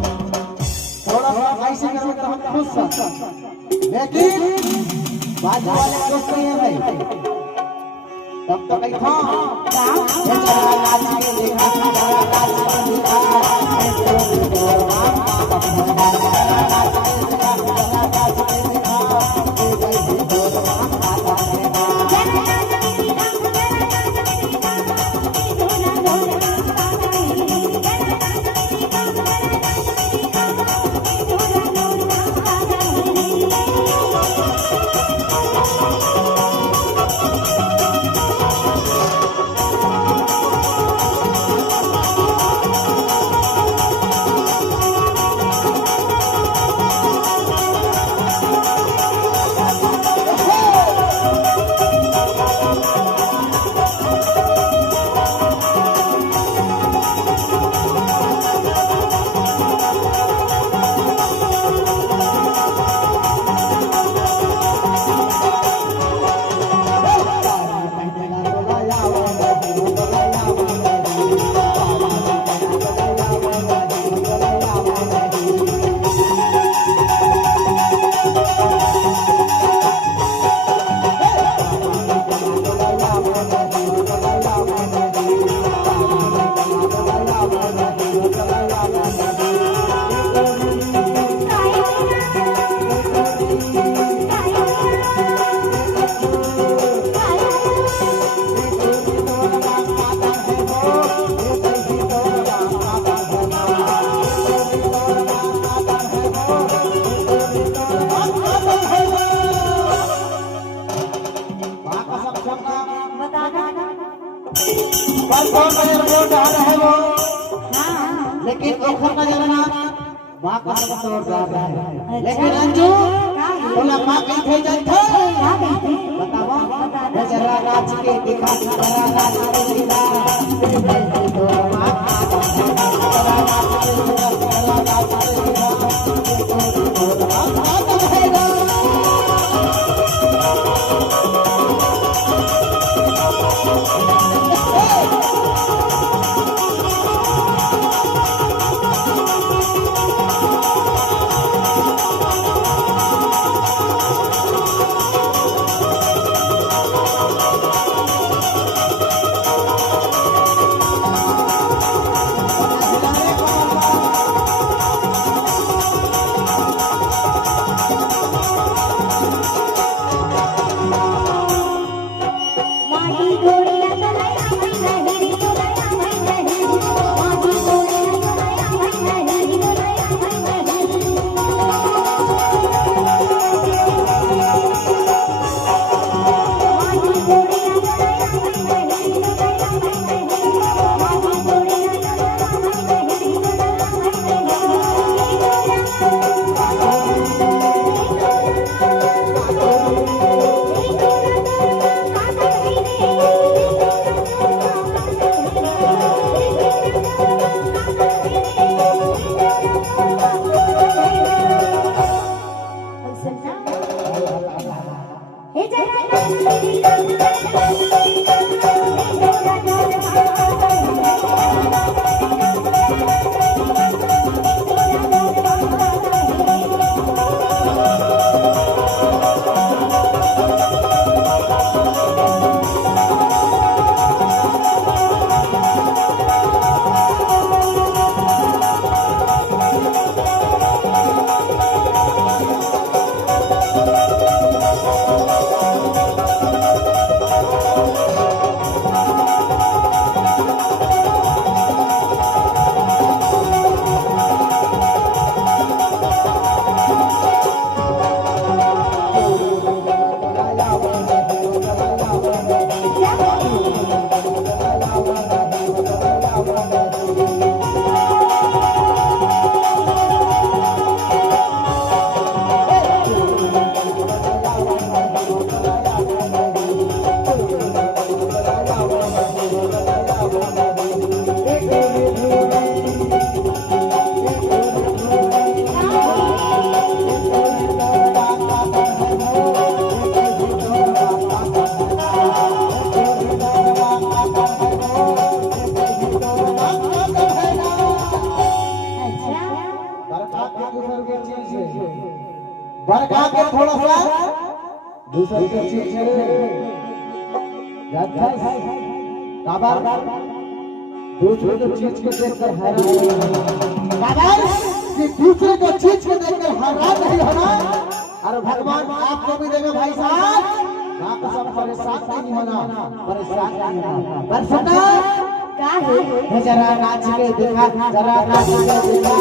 थोड़ा सा ऐसे करो तो हम खुश हैं, लेकिन बाजू वाले खुश नहीं है भाई। तब तो नहीं था लेकिन ओखर का जलना मां का तोड़ रहा है। लेकिन अंजू बोला मां कहीं थे जाए थे बताओ जरा गाछ के दिखा जरा गाछ के दिखा तो मां जरा गाछ के दिखा जरा गाछ के दिखा बरका के थोड़ा सा दूसरी के चीज काबर दूसरे के चीज को देखकर हैरान काबर कि दूसरे को चीज को देखकर हैरान नहीं होना। अरे भगवान आपको भी देगा भाई साहब, आप सब परेशान नहीं होना, परेशान नहीं होना। बरसता का है जरा नाच के दिखा, जरा नाच के दिखा।